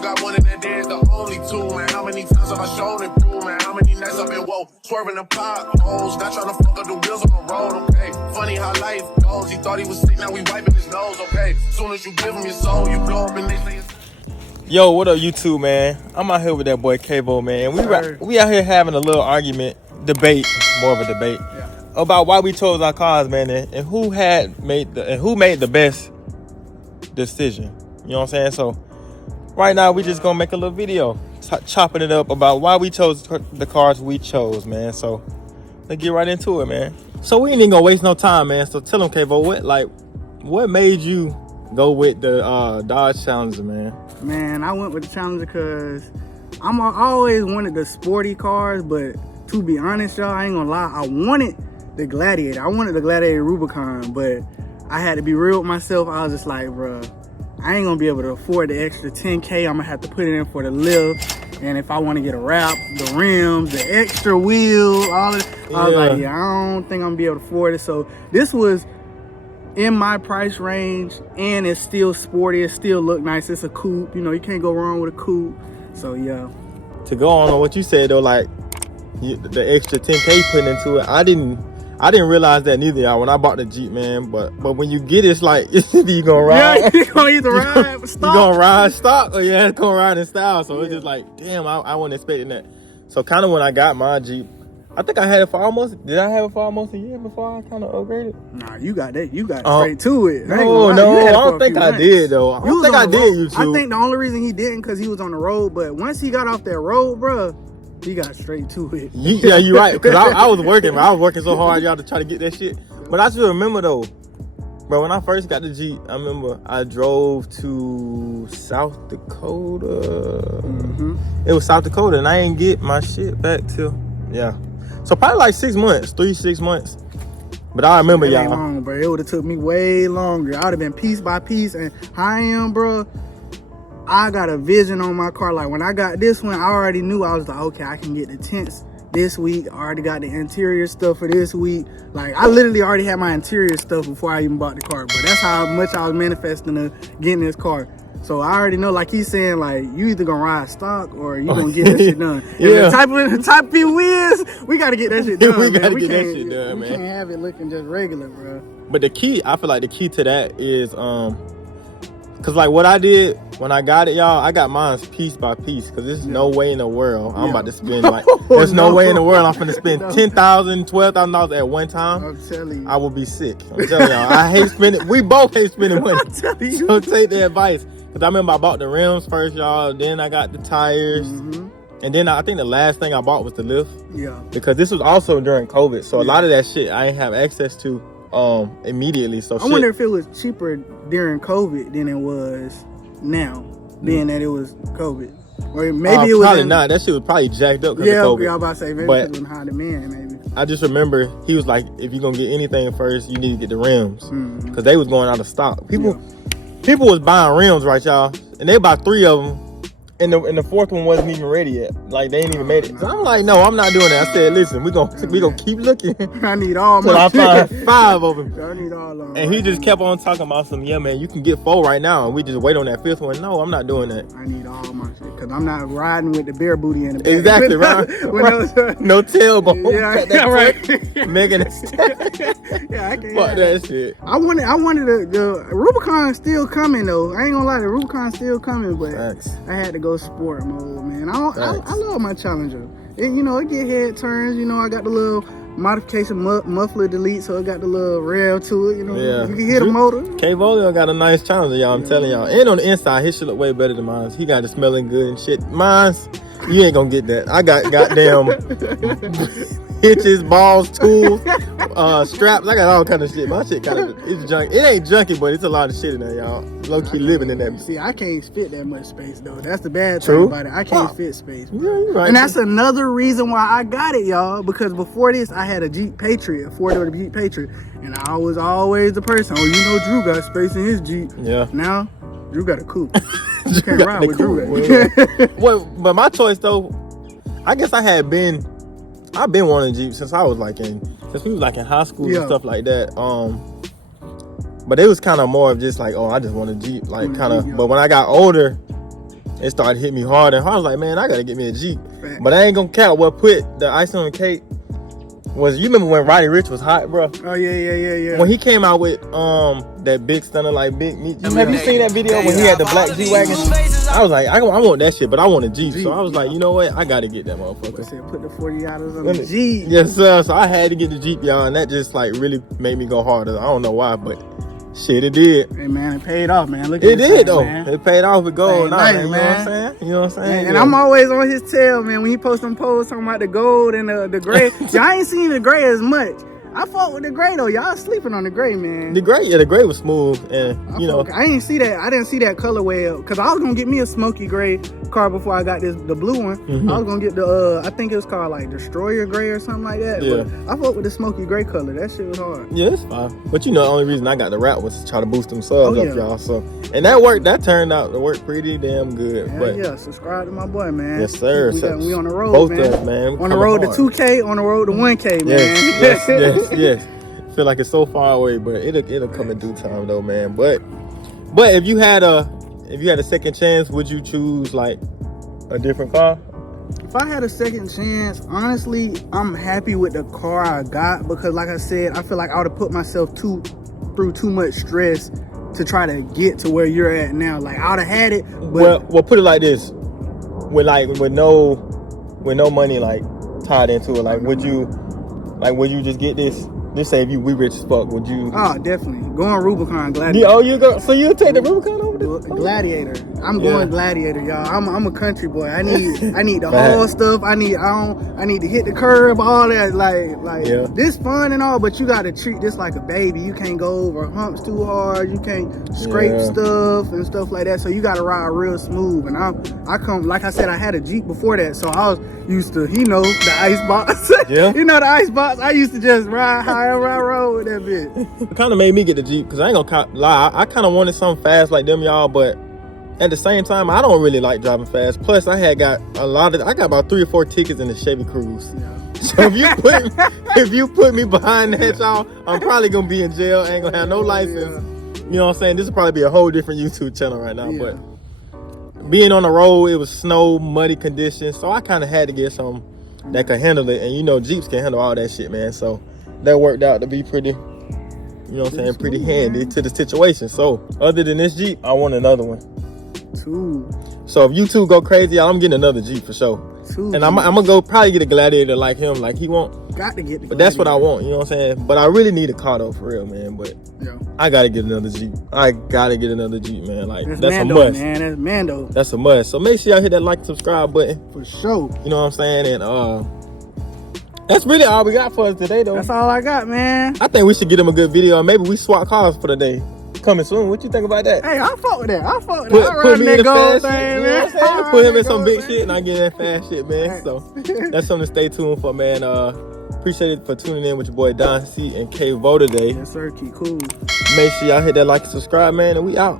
still got one in that day, it's the only two, man. How many times have I shown it through, man? How many nights I've been woke, swerving the potholes, not trying to fuck up the wheels on the road, okay? Funny how life goes, he thought he was sick, now we wiping his nose, okay? Soon as you give him your soul, you blow up and they say it's... Yo, what up, YouTube, man? I'm out here with that boy Kvolio, man. We out here having a little debate, more of a debate, about why we chose our cars, man, and who made the best decision. You know what I'm saying? So right now we just gonna make a little video chopping it up about why we chose the cars we chose, man. So let's get right into it, man. So we ain't even gonna waste no time, man. So tell them, Kvolio, what made you go with the Dodge Challenger, man? Man, I went with the Challenger because I always wanted the sporty cars, but to be honest, y'all, I ain't gonna lie, I wanted the Gladiator. I wanted the Gladiator Rubicon, but I had to be real with myself. I was just like, bruh, I ain't gonna be able to afford the extra 10K. I'm gonna have to put it in for the lift. And if I want to get a wrap, the rims, the extra wheel, all of it, I was like, yeah, I don't think I'm gonna be able to afford it. So this was in my price range, and it's still sporty, it still look nice. It's a coupe, you know, you can't go wrong with a coupe. So yeah. To go on what you said though, like the extra 10K put into it, I didn't realize that neither, y'all, when I bought the Jeep, man. But when you get it, it's like you gonna ride. Yeah, you gonna either ride stock. You gonna ride stock, or it's gonna ride in style. So it's just like, damn, I wasn't expecting that. So kind of when I got my Jeep, I think I had it for almost a year before I kind of upgraded? Nah, you got that. You got straight to it. No, I don't think I did, though. I don't think I did, YouTube. I think the only reason he didn't because he was on the road. But once he got off that road, bro, he got straight to it. Yeah, you're right. Because I was working, man. I was working so hard, y'all, to try to get that shit. But I still remember, though, bro, when I first got the Jeep, I remember I drove to South Dakota. It was South Dakota, and I didn't get my shit back till, so probably like 6 months, 6 months. But I remember, y'all. Long, bro. It would have took me way longer. I would have been piece by piece. And how I am, bro, I got a vision on my car. Like when I got this one, I already knew. I was like, okay, I can get the tents this week. I already got the interior stuff for this week. Like I literally already had my interior stuff before I even bought the car. But that's how much I was manifesting of getting this car. So I already know, like he's saying, like you either gonna ride stock or you gonna get that shit done. The type of people we is, we gotta get that shit done. We gotta get that shit done, man. We can't have it looking just regular, bro. But I feel like the key to that is cause like what I did when I got it, y'all, I got mine piece by piece. Cause there's no way in the world I'm about to spend there's no way in the world I'm gonna spend $10,000, $12,000 at one time. I'm telling you, I will be sick. I'm telling y'all, I hate spending. We both hate spending money. I'm telling you. So take the advice. Cause I remember I bought the rims first, y'all. Then I got the tires, and then I think the last thing I bought was the lift. Yeah. Because this was also during COVID, so a lot of that shit I didn't have access to immediately. So I wonder if it was cheaper during COVID than it was now, being that it was COVID, or maybe it was probably not. That shit was probably jacked up because of COVID. Yeah, I was about to say maybe it was in high demand, maybe. I just remember he was like, if you're gonna get anything first, you need to get the rims because they was going out of stock. People was buying rims, right, y'all? And they bought 3 of them, and the fourth one wasn't even ready yet. Like, they ain't even made it. So I'm like, no, I'm not doing that. I said, listen, we gonna keep looking. I need all my shit. I find 5 of them. I need all of them. And he just kept on talking about some, yeah, man, you can get 4 right now. And we just wait on that 5th one. No, I'm not doing that. I need all my shit, because I'm not riding with the bare booty in the back. Exactly, right? No tailbone. Yeah, right. Megan I can't. Fuck that shit. I wanted the Rubicon still coming, though. I ain't gonna lie, the Rubicon still coming, but I had to go sport mode, man. I love my Challenger. It get head turns. I got the little modification muffler delete, so it got the little rail to it. You can hear the motor. Kvolio got a nice Challenger, y'all. I'm telling y'all. And on the inside, his shit look way better than mine. He got it smelling good and shit. Mine's, you ain't gonna get that. I got goddamn hitches, balls, tools, straps. I got all kind of shit. My shit it's junky. It ain't junky, but it's a lot of shit in there, y'all. Low key living in that. See, I can't fit that much space though. That's the bad thing about it. I can't fit space. Yeah, you're right. And that's another reason why I got it, y'all. Because before this, I had a Jeep Patriot, a 4-door Jeep Patriot, and I was always the person. Drew got space in his Jeep. Yeah. Now, Drew got a coupe. You can't ride with Drew. Well, but my choice though, I guess I've been wanting a Jeep since we was like in high school and stuff like that. But it was kind of more of just like, I just want a Jeep, like kind of. But when I got older, it started hitting me hard. And I was like, man, I gotta get me a Jeep. Fact. But I ain't gonna count what put the icing on the cake was, you remember when Roddy Ricch was hot, bro? Oh yeah. When he came out with that big stunner like big meat. Have you seen that video when he had the black G-Wagon? I was like, I want that shit, but I want a Jeep. So I was like, you know what? I gotta get that motherfucker. Said, put the 40 hours on the Jeep. Yes, sir. So I had to get the Jeep, y'all, and that just like really made me go harder. I don't know why, but shit, it did. Hey man, it paid off, man. Look at it did thing, though. Man. It paid off with gold. Nice, you know what I'm saying? You know what I'm saying? And I'm always on his tail, man. When he posts them posts talking about the gold and the gray, y'all ain't seen the gray as much. I fought with the gray though. Y'all sleeping on the gray, man. The gray was smooth, and you know. I didn't see that. I didn't see that colorway because I was gonna get me a smoky gray car before I got the blue one. I was gonna get the I think it was called like Destroyer Gray or something like that. Yeah. But I fought with the smoky gray color. That shit was hard. Yeah, it's fine. But you know, the only reason I got the wrap was to try to boost them subs up, yeah. y'all. So, and that worked. That turned out to work pretty damn good. Hell but yeah, subscribe to my boy, man. yes, sir. We on the road, both man. of us, man. On the road to 2K, on the road to 1K, man. Yes. Feel like it's so far away, but it'll come in due time though, man. But if you had a second chance, would you choose like a different car? If I had a second chance, honestly, I'm happy with the car I got because, like I said, I feel like I would have put myself through too much stress to try to get to where you're at now. Like I would have had it. But well, put it like this: with no money like tied into it. Like, would you just get this? Just say if we rich as fuck, would you? Oh, definitely. Going Rubicon Gladiator. You go. So you'll take the Rubicon over this? Gladiator. I'm going Gladiator, y'all. I'm a country boy. I need the whole stuff. I need to hit the curb, all that. Like this fun and all, but you gotta treat this like a baby. You can't go over humps too hard. You can't scrape stuff and stuff like that. So you gotta ride real smooth. And I come, like I said, I had a Jeep before that, so I was used to, the ice box. Yeah. The ice box. I used to just ride high around road with that bitch. It kind of made me get the Jeep because I ain't gonna lie. I kind of wanted something fast like them, y'all, but at the same time, I don't really like driving fast. Plus, I got about 3 or 4 tickets in the Chevy Cruze. Yeah. So if you put me behind that, y'all, I'm probably gonna be in jail. I ain't gonna have no license. Yeah. You know what I'm saying? This will probably be a whole different YouTube channel right now. Yeah. But being on the road, it was snow, muddy conditions, so I kind of had to get something that could handle it. And Jeeps can handle all that shit, man. So that worked out to be pretty, pretty handy to the situation. So other than this Jeep, I want another one. 2. So if you two go crazy, I'm getting another Jeep for sure. 2. And I'm gonna go probably get a Gladiator like him. Like he won't. Got to get the Gladiator. But that's what I want, you know what I'm saying? But I really need a car though, for real, man. But I gotta get another Jeep. Man. Like that's Mando, a must. Man, that's Mando. That's a must. So make sure y'all hit that like and subscribe button. For sure. You know what I'm saying? And that's really all we got for us today, though. That's all I got, man. I think we should get him a good video, and maybe we swap cars for the day. Coming soon. What you think about that? Hey, I fought with that. I Put me in the gold fast thing, shit, man. You know what I'm saying? Put him in some big shit, and I get that fast shit, man. So that's something to stay tuned for, man. Appreciate it for tuning in with your boy Donnn and Kvolio today. Yes, sir. Keep cool. Make sure y'all hit that like and subscribe, man, and we out.